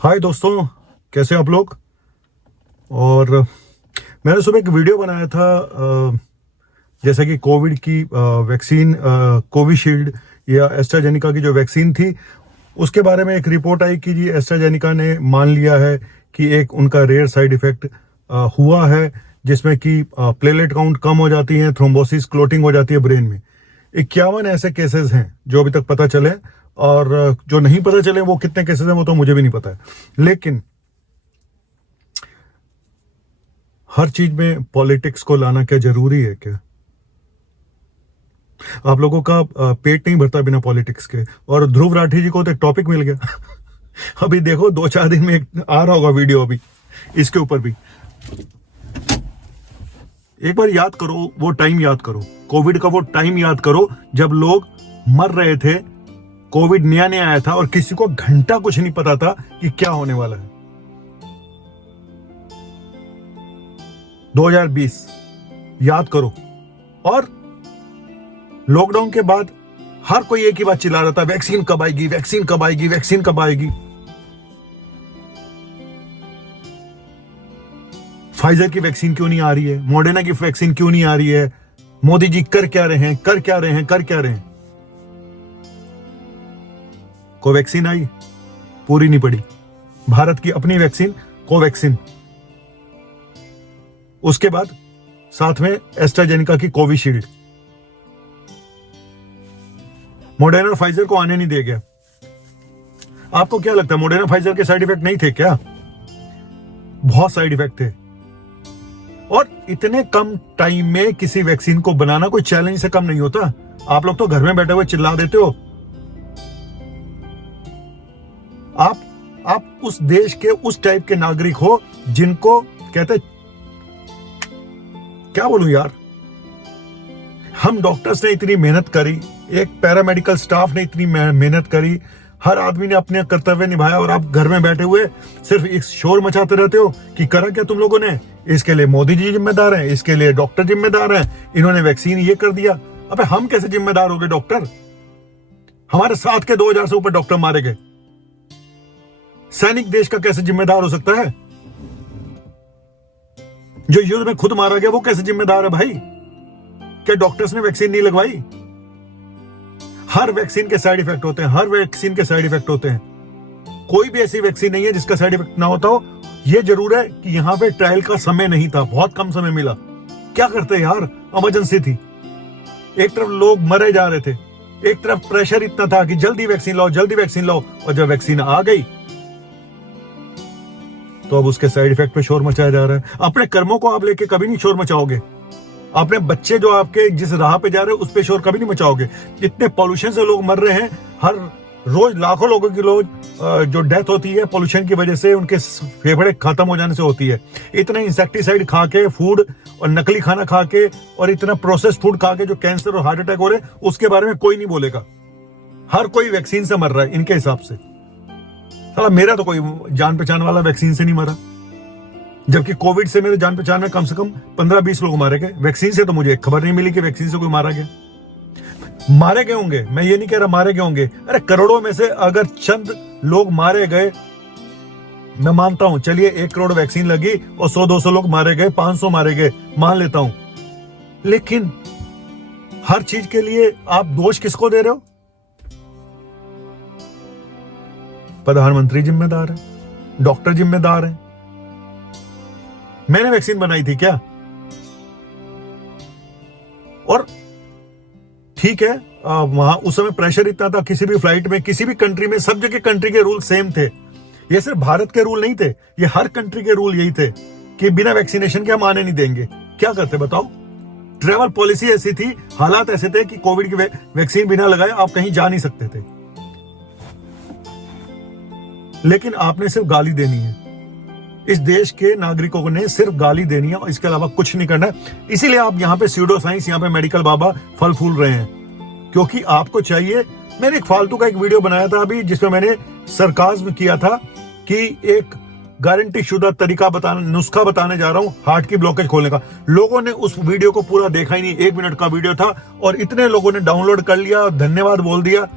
हाय दोस्तों, कैसे आप लोग। और मैंने सुबह एक वीडियो बनाया था जैसे कि कोविड की वैक्सीन कोविशील्ड या एस्ट्राजेनिका की जो वैक्सीन थी उसके बारे में एक रिपोर्ट आई कि जी एस्ट्राजेनिका ने मान लिया है कि एक उनका रेयर साइड इफेक्ट हुआ है जिसमें कि प्लेटलेट काउंट कम हो जाती है, थ्रोम्बोसिस क्लोटिंग हो जाती है ब्रेन में। 51 ऐसे केसेस हैं जो अभी तक पता चले, और जो नहीं पता चले वो कितने केसेस हैं वो तो मुझे भी नहीं पता है। लेकिन हर चीज में पॉलिटिक्स को लाना क्या जरूरी है क्या? आप लोगों का पेट नहीं भरता बिना पॉलिटिक्स के। और ध्रुव राठी जी को तो एक टॉपिक मिल गया अभी देखो 2-4 दिन में एक आ रहा होगा वीडियो अभी इसके ऊपर भी। एक बार याद करो, वो टाइम याद करो, कोविड का वो टाइम याद करो जब लोग मर रहे थे। कोविड नया नया आया था और किसी को घंटा कुछ नहीं पता था कि क्या होने वाला है। 2020 याद करो। और लॉकडाउन के बाद हर कोई एक ही बात चिल्ला रहा था, वैक्सीन कब आएगी, वैक्सीन कब आएगी, वैक्सीन कब आएगी। फाइजर की वैक्सीन क्यों नहीं आ रही है, मॉडर्ना की वैक्सीन क्यों नहीं आ रही है, मोदी जी कर क्या रहे हैं, कर क्या रहे हैं, कर क्या रहे हैं। कोवैक्सीन आई, पूरी नहीं पड़ी। भारत की अपनी वैक्सीन कोवैक्सीन, उसके बाद साथ में एस्ट्राजेनिका की कोविशील्ड। मॉडर्ना फाइजर को आने नहीं दिया गया। आपको क्या लगता है मॉडर्ना फाइजर के साइड इफेक्ट नहीं थे क्या? बहुत साइड इफेक्ट थे। और इतने कम टाइम में किसी वैक्सीन को बनाना कोई चैलेंज से कम नहीं होता। आप लोग तो घर में बैठे हुए चिल्ला देते हो। आप उस देश के उस टाइप के नागरिक हो जिनको कहते, क्या बोलूं यार, हम डॉक्टर्स ने इतनी मेहनत करी, एक पैरामेडिकल स्टाफ ने इतनी मेहनत करी, हर आदमी ने अपने कर्तव्य निभाया, और आप घर में बैठे हुए सिर्फ एक शोर मचाते रहते हो कि करा क्या तुम लोगों ने, इसके लिए मोदी जी जिम्मेदार हैं, इसके लिए डॉक्टर जिम्मेदार हैं, इन्होंने वैक्सीन ये कर दिया। अबे हम कैसे जिम्मेदार हो गए डॉक्टर? हमारे साथ के 2000 से ऊपर डॉक्टर मारे गए। सैनिक देश का कैसे जिम्मेदार हो सकता है? जो युद्ध में खुद मारा गया वो कैसे जिम्मेदार है भाई? क्या डॉक्टर्स ने वैक्सीन नहीं लगवाई? हर वैक्सीन के साइड इफेक्ट होते हैं, हर वैक्सीन के साइड इफेक्ट होते हैं। कोई भी ऐसी वैक्सीन नहीं है जिसका साइड इफेक्ट ना होता हो। यह जरूर है कि यहां पे ट्रायल का समय नहीं था, बहुत कम समय मिला। क्या करते यार, इमरजेंसी थी। एक तरफ लोग मरे जा रहे थे, एक तरफ प्रेशर इतना था कि जल्दी वैक्सीन लाओ, जल्दी वैक्सीन लाओ। और जब वैक्सीन आ गई तो अब उसके साइड इफेक्ट पे शोर मचाया जा रहा है। अपने कर्मों को आप लेके कभी नहीं शोर मचाओगे। अपने बच्चे जो आपके जिस राह पे जा रहे हैं उस पे शोर कभी नहीं मचाओगे। इतने पॉल्यूशन से लोग मर रहे हैं, हर रोज लाखों लोगों की जो डेथ होती है पॉल्यूशन की वजह से, उनके फेफड़े खत्म हो जाने से होती है। इतना इंसेक्टिसाइड खा के, फूड और नकली खाना खा के, और इतना प्रोसेस्ड फूड खा के जो कैंसर और हार्ट अटैक हो रहे हैं उसके बारे में कोई नहीं बोलेगा। हर कोई वैक्सीन से मर रहा है इनके हिसाब से। साला मेरा तो कोई जान पहचान वाला वैक्सीन से नहीं मरा, जबकि कोविड से मेरे जान पहचान में कम से कम 15-20 लोग मारे गए। वैक्सीन से तो मुझे एक खबर नहीं मिली कि वैक्सीन से कोई मारा गया। मारे गए होंगे, मैं ये नहीं कह रहा मारे गए होंगे। अरे करोड़ों में से अगर चंद लोग मारे गए, मैं मानता हूं, चलिए 1 करोड़ वैक्सीन लगी और 100-200 लोग मारे गए, 500 मारे गए, मान लेता हूं। लेकिन हर चीज के लिए आप दोष किसको दे रहे हो? प्रधानमंत्री जिम्मेदार है, डॉक्टर जिम्मेदार है। मैंने वैक्सीन बनाई थी क्या? और ठीक है, वहां उस समय प्रेशर इतना था, किसी भी फ्लाइट में, किसी भी कंट्री में, सब जगह कंट्री के रूल सेम थे। ये सिर्फ भारत के रूल नहीं थे, ये हर कंट्री के रूल यही थे कि बिना वैक्सीनेशन के हम आने नहीं देंगे। क्या करते बताओ? ट्रेवल पॉलिसी ऐसी थी, हालात ऐसे थे कि कोविड की वैक्सीन बिना लगाए आप कहीं जा नहीं सकते थे। लेकिन आपने सिर्फ गाली देनी है। इस देश के नागरिकों ने सिर्फ गाली देनी है और इसके अलावा कुछ नहीं करना है। इसीलिए आप यहाँ पे स्यूडो साइंस, यहाँ पे मेडिकल बाबा फल फूल रहे हैं, क्योंकि आपको चाहिए। मैंने एक फालतू का एक वीडियो बनाया था अभी जिसमें मैंने सरकाज़्म किया था कि एक गारंटी शुदा तरीका नुस्खा बताने जा रहा हूं हार्ट की ब्लॉकेज खोलने का। लोगों ने उस वीडियो को पूरा देखा ही नहीं, 1 मिनट का वीडियो था और इतने लोगों ने डाउनलोड कर लिया, धन्यवाद बोल दिया।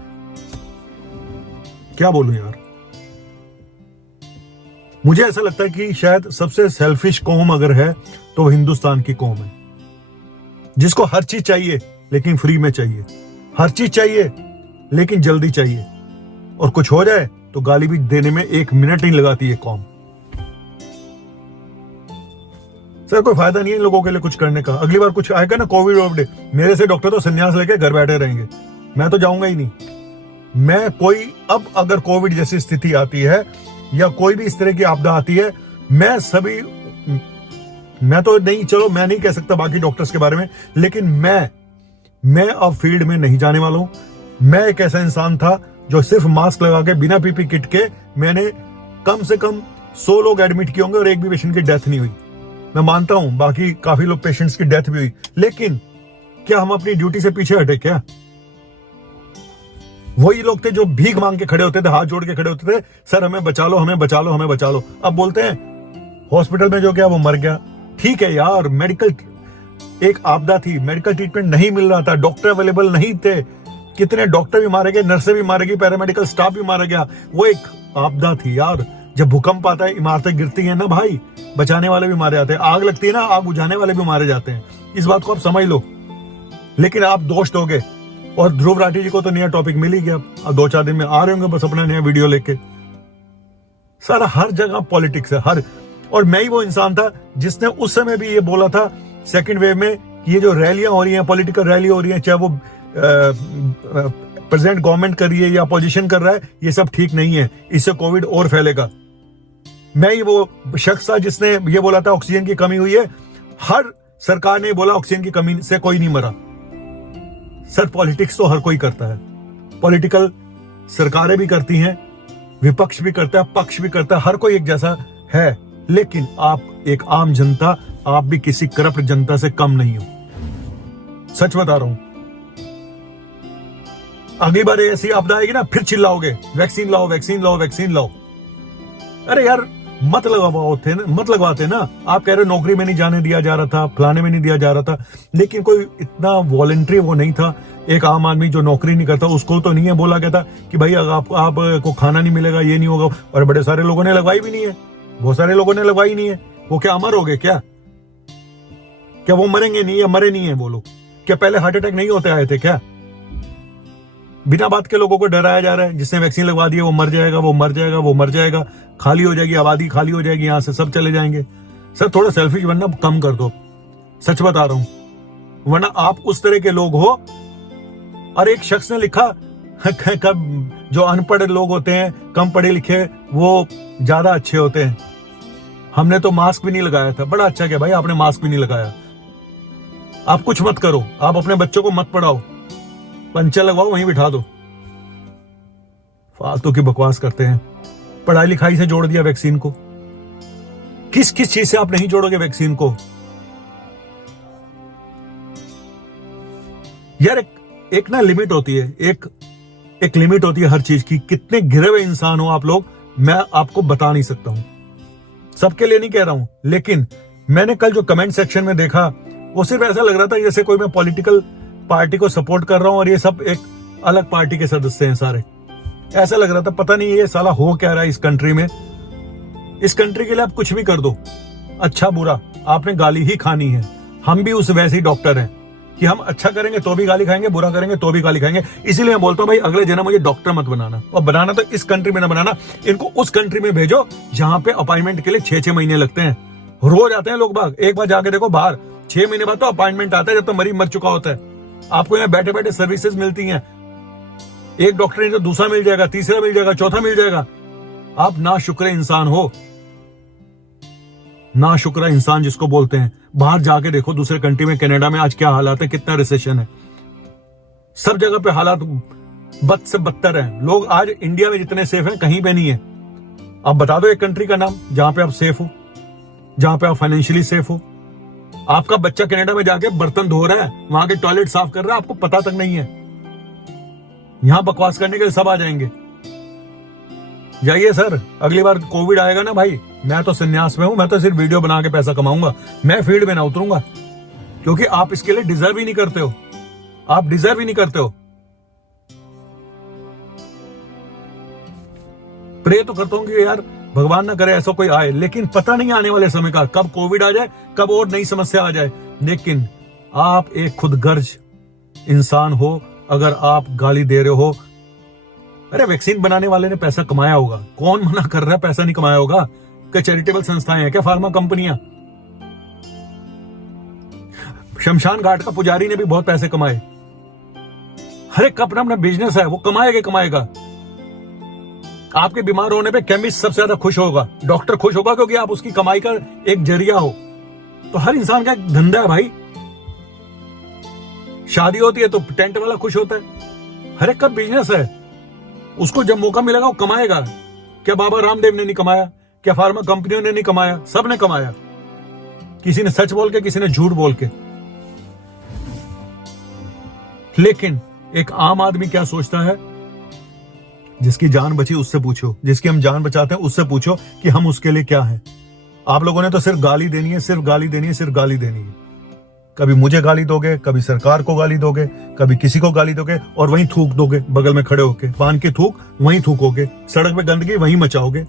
क्या बोलूं यार। मुझे ऐसा लगता है कि शायद सबसे सेल्फिश कौम अगर है तो हिंदुस्तान की कौम है, जिसको हर चीज चाहिए लेकिन फ्री में चाहिए, हर चीज चाहिए लेकिन जल्दी चाहिए, और कुछ हो जाए तो गाली भी देने में 1 मिनट नहीं लगाती है कौम। सर कोई फायदा नहीं है इन लोगों के लिए कुछ करने का। अगली बार कुछ आएगा ना कोविड वोविड, मेरे से डॉक्टर तो संन्यास लेके घर बैठे रहेंगे, मैं तो जाऊंगा ही नहीं। मैं कोई अब अगर कोविड जैसी स्थिति आती है या कोई भी इस तरह की आपदा आती है, मैं तो नहीं, चलो मैं नहीं कह सकता बाकी डॉक्टर्स के बारे में, लेकिन मैं अब फील्ड में नहीं जाने वाला हूं। मैं एक ऐसा इंसान था जो सिर्फ मास्क लगा के बिना पीपी किट के मैंने कम से कम 100 लोग एडमिट किए होंगे और एक भी पेशेंट की डेथ नहीं हुई। मैं मानता हूं बाकी काफी लोग पेशेंट्स की डेथ भी हुई, लेकिन क्या हम अपनी ड्यूटी से पीछे हटे क्या? वही लोग थे जो भीख मांग के खड़े होते थे, हाथ जोड़ के खड़े होते थे, सर हमें बचा लो, हमें बचा लो, हमें बचा लो। अब बोलते हैं हॉस्पिटल में जो गया वो मर गया। ठीक है यार, मेडिकल एक आपदा थी, मेडिकल ट्रीटमेंट नहीं मिल रहा था, डॉक्टर अवेलेबल नहीं थे, कितने डॉक्टर भी मारे गए, नर्सें भी मारे गई, पैरामेडिकल स्टाफ भी मारा गया। वो एक आपदा थी यार। जब भूकंप आता है, इमारतें गिरती हैं ना भाई, बचाने वाले भी मारे जाते हैं, आग लगती है ना, आग बुझाने वाले भी मारे जाते हैं। इस बात को आप समझ लो। लेकिन आप दोष दोगे, और ध्रुव राठी जी को तो नया टॉपिक मिल ही गया, अब 2-4 दिन में आ रहे होंगे बस अपना नया वीडियो लेके। सारा हर जगह पॉलिटिक्स है, हर। और मैं ही वो इंसान था जिसने उस समय भी ये बोला था सेकंड वेव में कि ये जो रैलियां हो रही हैं, पॉलिटिकल रैली हो रही हैं, चाहे वो प्रेजेंट गवर्नमेंट कर रही है या अपोजिशन कर रहा है, ये सब ठीक नहीं है, इससे कोविड और फैलेगा। मैं ही वो शख्स था जिसने ये बोला था ऑक्सीजन की कमी हुई है। हर सरकार ने बोला ऑक्सीजन की कमी से कोई नहीं मरा। सर पॉलिटिक्स तो हर कोई करता है, पॉलिटिकल सरकारें भी करती हैं, विपक्ष भी करता है, पक्ष भी करता है, हर कोई एक जैसा है। लेकिन आप एक आम जनता, आप भी किसी करप्ट जनता से कम नहीं हो, सच बता रहा हूं। अगली बार ऐसी आपदा आएगी ना, फिर चिल्लाओगे वैक्सीन लाओ, वैक्सीन लाओ, वैक्सीन लाओ। अरे यार मत लगवाते ना। आप कह रहे हो नौकरी में नहीं जाने दिया जा रहा था, फलाने में नहीं दिया जा रहा था, लेकिन कोई इतना वॉलंटरी वो नहीं था। एक आम आदमी जो नौकरी नहीं करता उसको तो नहीं है बोला गया था कि भाई आपको खाना नहीं मिलेगा, ये नहीं होगा। और बड़े सारे लोगों ने लगवाई भी नहीं है, बहुत सारे लोगों ने लगवाई नहीं है। वो क्या अमर हो गए क्या वो मरेंगे नहीं या मरे नहीं है वो लोग? क्या पहले हार्ट अटैक नहीं होते आए थे क्या? बिना बात के लोगों को डराया जा रहा है, जिसने वैक्सीन लगवा दी है वो मर जाएगा, वो मर जाएगा, वो मर जाएगा, खाली हो जाएगी आबादी, खाली हो जाएगी, यहां से सब चले जाएंगे। सर थोड़ा सेल्फिश बनना कम कर दो, सच बता रहा हूं, वरना आप उस तरह के लोग हो। और एक शख्स ने लिखा कब जो अनपढ़ लोग होते हैं, कम पढ़े लिखे, वो ज्यादा अच्छे होते हैं। हमने तो मास्क भी नहीं लगाया था। बड़ा अच्छा किया भाई, आपने मास्क भी नहीं लगाया। आप कुछ मत करो, आप अपने बच्चों को मत पढ़ाओ, पंचर लगवाओ, वहीं बिठा दो। फालतू की बकवास करते हैं। पढ़ाई लिखाई से जोड़ दिया वैक्सीन को। किस किस चीज से आप नहीं जोड़ोगे वैक्सीन को? यार एक ना लिमिट होती है, एक लिमिट होती है हर चीज की। कितने गिरे हुए इंसान हो आप लोग, मैं आपको बता नहीं सकता हूं। सबके लिए नहीं कह रहा हूं, लेकिन मैंने कल जो कमेंट सेक्शन में देखा, वो सिर्फ ऐसा लग रहा था जैसे कोई मैं पॉलिटिकल पार्टी को सपोर्ट कर रहा हूं और ये सब एक अलग पार्टी के सदस्य हैं सारे। ऐसा लग रहा था, पता नहीं ये साला हो क्या रहा है इस कंट्री में। इस कंट्री के लिए आप कुछ भी कर दो, अच्छा बुरा आपने गाली ही खानी है। हम भी उस वैसे ही डॉक्टर हैं कि हम अच्छा करेंगे तो भी गाली खाएंगे, बुरा करेंगे तो भी गाली खाएंगे। इसीलिए मैं बोलता हूं भाई, अगले जन्म मुझे डॉक्टर मत बनाना, और बनाना तो इस कंट्री में ना बनाना। इनको उस कंट्री में भेजो जहां पे अपॉइंटमेंट के लिए 6-6 महीने लगते हैं। रोज आते हैं लोग बाग, एक बार जाके देखो बाहर 6 महीने बाद तो अपॉइंटमेंट आता है, जब तो मरीज मर चुका होता है। आपको यहाँ बैठे बैठे सर्विसेज मिलती हैं। एक डॉक्टर नहीं तो दूसरा मिल जाएगा, तीसरा मिल जाएगा, चौथा मिल जाएगा। आप ना शुक्र इंसान हो, ना शुक्र इंसान जिसको बोलते हैं। बाहर जाके देखो दूसरे कंट्री में, कनाडा में आज क्या हालात है, कितना रिसेशन है, सब जगह पे हालात बद से बदतर है। लोग आज इंडिया में जितने सेफ हैं कहीं पे नहीं है। आप बता दो एक कंट्री का नाम जहां पे आप सेफ हो, जहां पे आप फाइनेंशियली सेफ हो। आपका बच्चा कनाडा में जाके बर्तन धो रहा है, वहां के टॉयलेट साफ कर रहा है, आपको पता तक नहीं है। यहां बकवास करने के लिए सब आ जाएंगे। जाइए सर, अगली बार कोविड आएगा ना भाई, मैं तो संन्यास में हूं, मैं तो सिर्फ वीडियो बना के पैसा कमाऊंगा, मैं फील्ड में ना उतरूंगा, क्योंकि आप इसके लिए डिजर्व ही नहीं करते हो। आप डिजर्व ही नहीं करते हो। प्रे तो करता हूं कि यार भगवान ना करे ऐसा कोई आए, लेकिन पता नहीं आने वाले समय का, कब कोविड आ जाए, कब और नई समस्या आ जाए। लेकिन आप एक खुदगर्ज इंसान हो अगर आप गाली दे रहे हो। अरे वैक्सीन बनाने वाले ने पैसा कमाया होगा, कौन मना कर रहा है पैसा नहीं कमाया होगा? क्या चैरिटेबल संस्थाएं हैं क्या, फार्मा कंपनियां? शमशान घाट का पुजारी ने भी बहुत पैसे कमाए। हर एक का अपना अपना बिजनेस है, वो कमाएगा। आपके बीमार होने पे केमिस्ट सबसे ज्यादा खुश होगा, डॉक्टर खुश होगा, क्योंकि आप उसकी कमाई का एक जरिया हो। तो हर इंसान का एक धंधा है भाई। शादी होती है तो टेंट वाला खुश होता है, हर एक का बिजनेस है। उसको जब मौका मिलेगा वो कमाएगा। क्या बाबा रामदेव ने नहीं कमाया? क्या फार्मा कंपनियों ने नहीं कमाया? सब ने कमाया, किसी ने सच बोल के, किसी ने झूठ बोल के। लेकिन एक आम आदमी क्या सोचता है? जिसकी जान बची उससे पूछो, जिसकी हम जान बचाते हैं उससे पूछो कि हम उसके लिए क्या हैं। आप लोगों ने तो सिर्फ गाली देनी है, सिर्फ गाली देनी है, सिर्फ गाली देनी है। कभी मुझे गाली दोगे, कभी सरकार को गाली दोगे, कभी किसी को गाली दोगे और वहीं थूक दोगे, बगल में खड़े होके पान के थूक वहीं थूकोगे, सड़क पे गंदगी वहीं मचाओगे।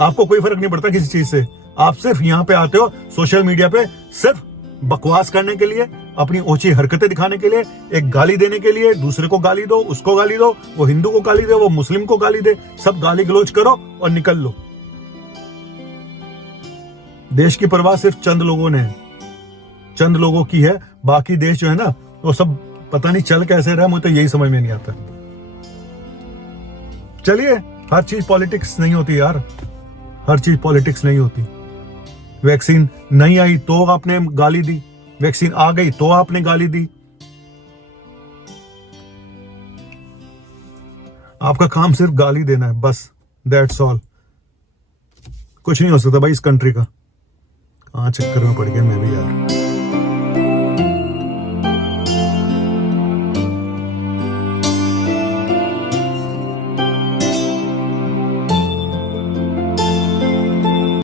आपको कोई फर्क नहीं पड़ता किसी चीज से। आप सिर्फ यहाँ पे आते हो सोशल मीडिया पे सिर्फ बकवास करने के लिए, अपनी ऊंची हरकतें दिखाने के लिए, एक गाली देने के लिए। दूसरे को गाली दो, उसको गाली दो, वो हिंदू को गाली दे, वो मुस्लिम को गाली दे, सब गाली गलौज करो और निकल लो। देश की परवाह सिर्फ चंद लोगों ने है, चंद लोगों की है। बाकी देश जो है ना, वो सब पता नहीं चल कैसे रहा, मुझे तो यही समझ में नहीं आता। चलिए, हर चीज पॉलिटिक्स नहीं होती यार, हर चीज पॉलिटिक्स नहीं होती। वैक्सीन नहीं आई तो आपने गाली दी, वैक्सीन आ गई तो आपने गाली दी। आपका काम सिर्फ गाली देना है, बस, दैट्स ऑल। कुछ नहीं हो सकता भाई इस कंट्री का। कहां चक्कर में पड़ गया मैं भी यार।